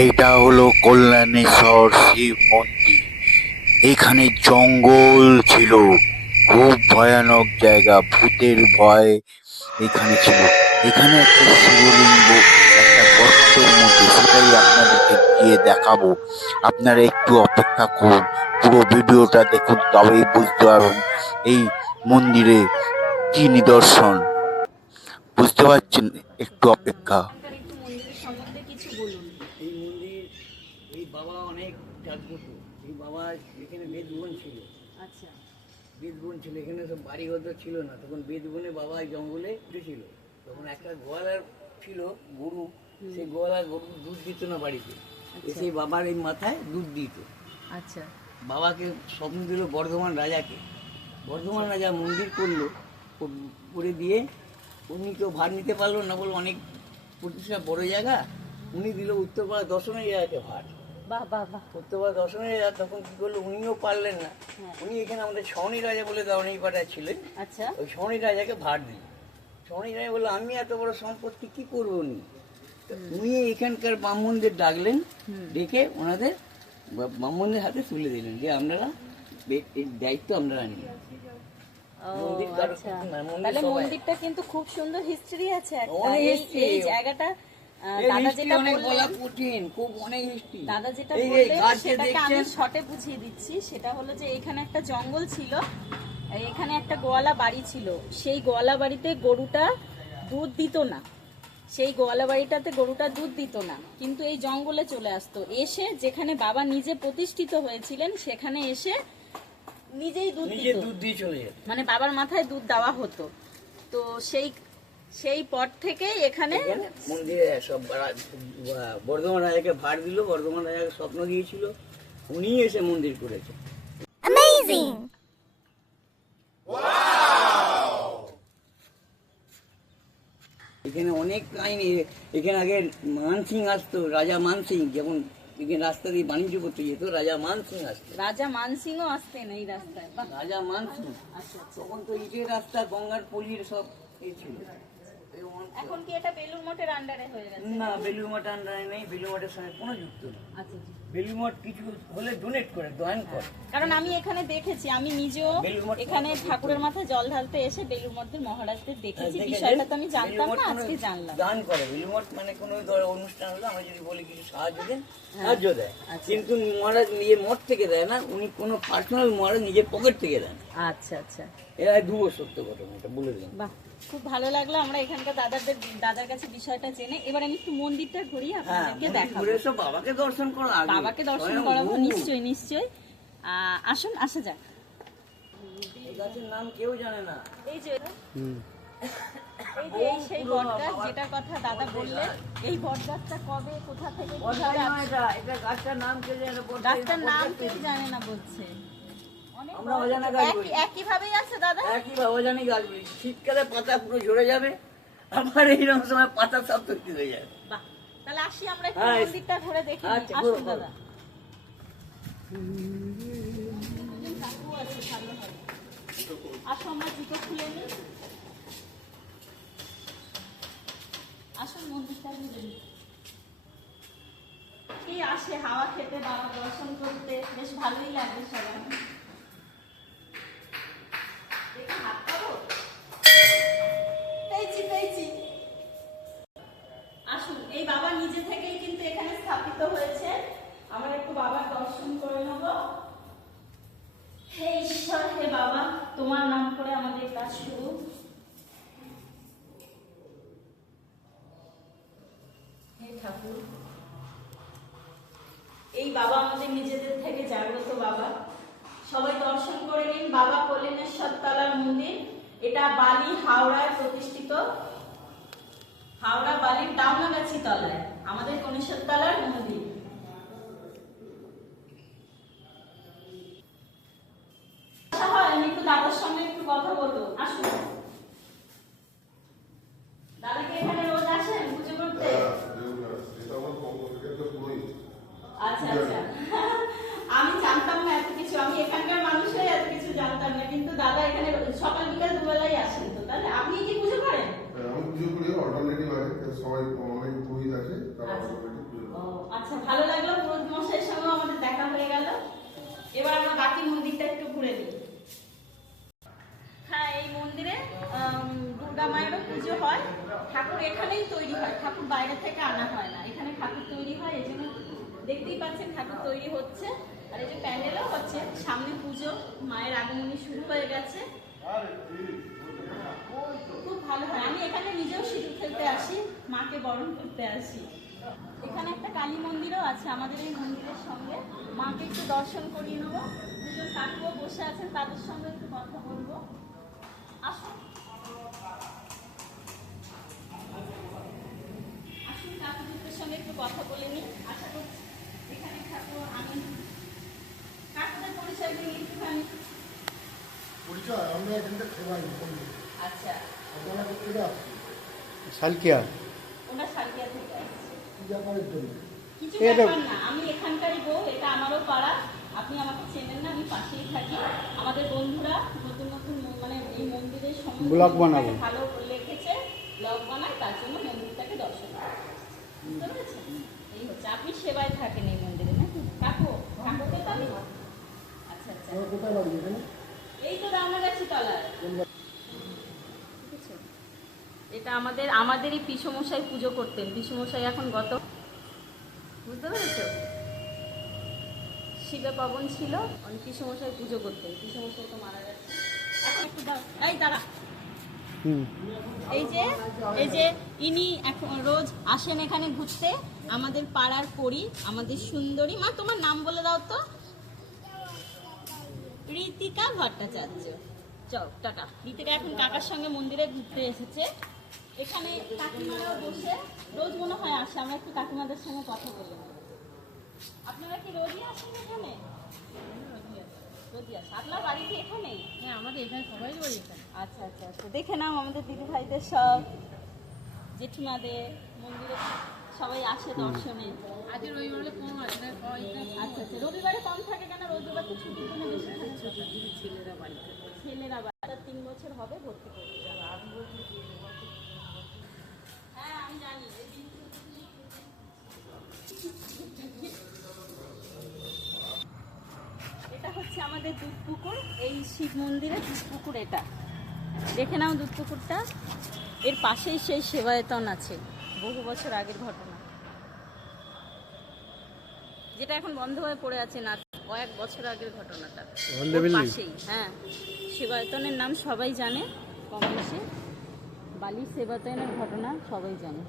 এইটা হলো কল্যাণেশ্বর শিব মন্দির। এখানে জঙ্গল ছিল, খুব ভয়ানক জায়গা, ভূতের ভয় এখানে ছিল। এখানে একটা শিবলিঙ্গ, একটা গর্তের মধ্যে, সেটাই আপনাদেরকে গিয়ে দেখাবো। আপনারা একটু অপেক্ষা করুন, পুরো ভিডিওটা দেখুন, তবেই বুঝতে পারবেন এই মন্দিরে কি নিদর্শন। বুঝতে পারছেন? একটু অপেক্ষা আপনার একটু মন্দিরের সম্বন্ধে কিছু বলুন এই মন্দির এই বাবা অনেক জাগ্রত। এই বাবা এখানে বেদবন ছিল। আচ্ছা। বেদবন ছিল এখানে সব বাড়ি হয়তো ছিল না। তখন বেদবনে বাবা জঙ্গলে উঠেছিল তখন একটা গোয়ালার ছিল গরু। সেই গোয়ালার গরু দুধ দিত না বাড়িতে। এসে বাবার এই মাথায় দুধ দিত। আচ্ছা। বাবাকে স্বপ্ন দিল বর্ধমান রাজাকে। বর্ধমান রাজা মন্দির করল করে দিয়ে উনি কেউ ভার নিতে পারল না বলে অনেক প্রতিষ্ঠা বড় জায়গা। উনি দিল উত্তরপাড়া বাহ বাহ বাহ। উত্তরপাড়া জায়গা তখন কি করল? উনিও পারলেন না। হ্যাঁ। উনি এখানে আমাদের ছনি রাজা বলে দাওয়ানি পাড়ায় ছিলেন। আচ্ছা। ওই রাজাকে ভার দিল। রাজা বলল আমি এত বড় সম্পত্তি কি করব উনি? উনি এখানকার ব্রাহ্মণদের ডাকলেন ডেকে ওনাদের ব্রাহ্মণদের হাতে তুলে দিলেন যে আপনারা দায়িত্ব আপনারা নিন। আচ্ছা। মন্দিরটা কিন্তু খুব সুন্দর হিস্ট্রি আছে এই জায়গাটা দাদা যেটা বলা কঠিন খুব অনেক দাদা যেটা এই- এই বললেন সেটাকে আমি শর্টে বুঝিয়ে দিচ্ছি। সেটা হলো যে এখানে একটা জঙ্গল ছিল। এখানে একটা গোয়ালা বাড়ি ছিল। সেই গোয়ালা বাড়িতে গরুটা দুধ দিত না। সেই গোয়ালা বাড়িটাতে গরুটা দুধ দিত না। কিন্তু এই জঙ্গলে চলে আসতো। এসে যেখানে বাবা নিজে প্রতিষ্ঠিত হয়েছিলেন সেখানে এসে নিজেই দুধ দিত। মানে বাবার মাথায় দুধ দেওয়া হতো। তো সেই সেই পর থেকেই এখানে এখানে মন্দিরে সব বর্ধমান রাজাকে ভার দিল বর্ধমান রাজাকে স্বপ্ন দিয়েছিল। উনি এসে মন্দির করেছে। এখানে অনেক কাহিনী। এখানে আগে মানসিং আসতো রাজা মানসিং যেমন এখানে রাস্তা দিয়ে বাণিজ্য করতে যেত রাজা মানসিং আসতো রাজা মানসিংও আসতেন এই রাস্তায়। রাজা মানসিং আচ্ছা আচ্ছা। তখন তো ইটের রাস্তা গঙ্গার পলির সব এই ছিল। এখন কি এটা বেলুর মঠের আন্ডারে হয়ে গেছে? না বেলুমঠ আন্ডারে নেই বেলুমঠের সঙ্গে কোনো যুক্ত নেই। আচ্ছা আচ্ছা। বেলুমঠ কিছু হলে ডোনেট করে দান করে। কারণ আমি এখানে দেখেছি আমি নিজেও এখানে ঠাকুরের মাথায় জল ঢালতে এসে বেলুর মধ্যে মহারাজদের দেখেছি বিষয়টা তো আমি জানতাম না মঠ আজকে জানলাম। দান করে বেলুমঠ মানে কোনো ধর অনুষ্ঠান হলে আমরা যদি বলি কিছু সাহায্য দেন সাহায্য দেয়। আচ্ছা। কিন্তু মহারাজ নিজের মঠ থেকে দেয় না উনি কোনো পার্সোনাল মহারাজ নিজের পকেট থেকে দেন। আচ্ছা আচ্ছা। এরা দুবো সত্য ঘটনা এটা বলে দিলাম। বাহ। খুব ভালো লাগল আমরা এখানকার দাদাদের দাদার কাছে বিষয়টা জেনে। এবার আমি একটু মন্দিরটা ঘুরি হ্যাঁ আপনাদেরকে দেখাবো। বাবাকে দর্শন করো বাবাকে দর্শন করাবো গুরু। নিশ্চয়ই নিশ্চয়ই। আসুন আসা যাক। গাছের নাম কেউ জানে না। এই যে এই যে এই সেই বটগাছ যেটার কথা দাদা বললেন এই বটগাছটা কবে কোথা থেকে গাছটার নাম কে জানে গাছটার নাম কেউ জানে না বলছে। আমরা অজানা গাছ একই- বলি। একই ভাবেই আছে দাদা। একই বাবাজানি গাছ বলি। শীতকালে পাতা পুরো ঝরে যাবে আবার এইরকম সময় পাতা সব তৈরি হয়ে যাবে। তাহলে আসি আমরা একটু হ্যাঁ, মন্দিরটা ঘুরে দেখি। আচ্ছা, আসুন দাদা। আসো আমরা জুতো খুলে নিই। আসুন মন্দিরটা ঘুরে নিই। কি আসে হাওয়া খেতে বাবা দর্শন করতে। বেশ ভালোই লাগে সবাই। বাবা নিজে থেকেই কিন্তু এখানে স্থাপিত হয়েছে আমরা একটু বাবার দর্শন করে নেব। হে ঈশ্বর, হে বাবা, তোমার নাম করে আমাদের কাজ শুরু। হে ঠাকুর, এই বাবা আমাদের নিজেদের থেকে জাগ্রত বাবা। সবাই দর্শন করে নিন। বাবা কল্যাণেশ্বর তলার মন্দির। এটা বালি হাওড়ায় প্রতিষ্ঠিত। হাওড়া বালির ডাউনাগাছি তলায়। আমাদের কনিশ্বর তলার মন্দির। আচ্ছা হয় দাদার সঙ্গে একটু কথা বলব। আসুন। এখানে রোজ আসেন পুজো করতে? আচ্ছা আচ্ছা। আমি জানতাম না এত কিছু। আমি এখানকার মানুষ হয়ে এত কিছু জানতাম না কিন্তু দাদা এখানে সকাল বিকাল দুবেলাই আসেন। যাতে সবাই অনেক পুরোহিত আছে তারা আচ্ছা।, আচ্ছা ভালো লাগল। পুরোহিত মশাইয়ের সঙ্গে আমাদের দেখা হয়ে গেল। এবার আমরা বাকি মন্দিরটা একটু ঘুরে নিই। হ্যাঁ এই মন্দিরে দুর্গা মায়েরও পুজো হয়। ঠাকুর এখানেই তৈরি হয়। ঠাকুর বাইরে থেকে আনা হয় না। এখানে ঠাকুর তৈরি হয় এই জন্য দেখতেই পাচ্ছেন ঠাকুর তৈরি হচ্ছে। আর এই যে প্যান্ডেলও হচ্ছে সামনে পুজো মায়ের আগমনী শুরু হয়ে গেছে। ভালো হয়। আমি এখানে নিজেও সিঁদুর খেলতে আসি মাকে বরণ করতে আসি। এখানে একটা কালী মন্দিরও আছে আমাদের এই মন্দিরের সঙ্গে। মাকে একটু দর্শন করিয়ে নেব। দুজন কাকুও বসে আছেন তাদের সঙ্গে একটু কথা বলব। আসুন। আসুন কাকুদের সঙ্গে একটু কথা বলে নিই। আশা করছি এখানে ঠাকুর আমি কাকুদের পরিচয় দিই একটুখানি। পরিচয় আমরা সেবাই আচ্ছা। সালকিয়া। ওনার সারিয়া থেকে আসছে। পূজা করার জন্য। কিছু ব্যাপার না আমি এখানকারই বউ এটা আমারও পাড়া। আপনি আমাকে চেনেন না আমি পাশেই থাকি। আমাদের বন্ধুরা নতুন নতুন মানে এই মন্দিরের সম্বন্ধে ব্লগ বানাবো। ভালো লিখেছে ব্লগ বানায় তার জন্য মন্দিরটাকে দর্শন এই হচ্ছে আপনি সেবায় থাকেন এই মন্দিরে নাকি কাকু আচ্ছা আচ্ছা। এই তো রামনাগাছি তলায়? এটা আমাদের আমাদেরই পিসমশাই পুজো করতেন। পিসমশাই এখন গত বুঝতে পেরেছ? শিবে পাবন ছিল পিসমশাই পুজো করতেন। পিসমশাই তো মারা গেছে। এখন একটু এই দাঁড়া। এই যে এই যে ইনি এখন রোজ আসেন এখানে ঘুরতে আমাদের পাড়ার পরি আমাদের সুন্দরী। মা তোমার নাম বলে দাও তো। রীতিকা ভট্টাচার্য। চল টাটা। রীতিকা এখন কাকার সঙ্গে মন্দিরে ঘুরতে এসেছে। এখানে কাকিমারাও বসে। রোজ মনে হয় আসে আমরা একটু কাকিমাদের সঙ্গে কথা বলি। আপনারা কি রোজই আসেন এখানে? আপনার বাড়ি কি এখানে? হ্যাঁ আমাদের এখানে সবাই বাড়ি আচ্ছা আচ্ছা আচ্ছা। দেখে নাও আমাদের দিদি ভাইদের সব। জেঠিমাদের মন্দিরে সবাই আসে দর্শনে। আজ রবিবারে কম আচ্ছা আচ্ছা। রবিবারে কম থাকে কেন? রবিবার তো ছুটির জন্য বেশি ছেলেরা বাড়িতে। ছেলেরা তিন বছর হবে ভর্তি করতে যাবে। এটা হচ্ছে আমাদের দুধ পুকুর এই শিব মন্দিরের দুধ পুকুর এটা। দেখে নাও দুধ পুকুরটা। এর পাশেই সেই সেবায়তন আছে বহু বছর আগের ঘটনা। যেটা এখন বন্ধ হয়ে পড়ে আছে না কয়েক বছর আগের ঘটনাটা? পাশেই হ্যাঁ। সেবায়তনের নাম সবাই জানে কম বেশি। বালির সেবায়তনের ঘটনা সবাই জানে।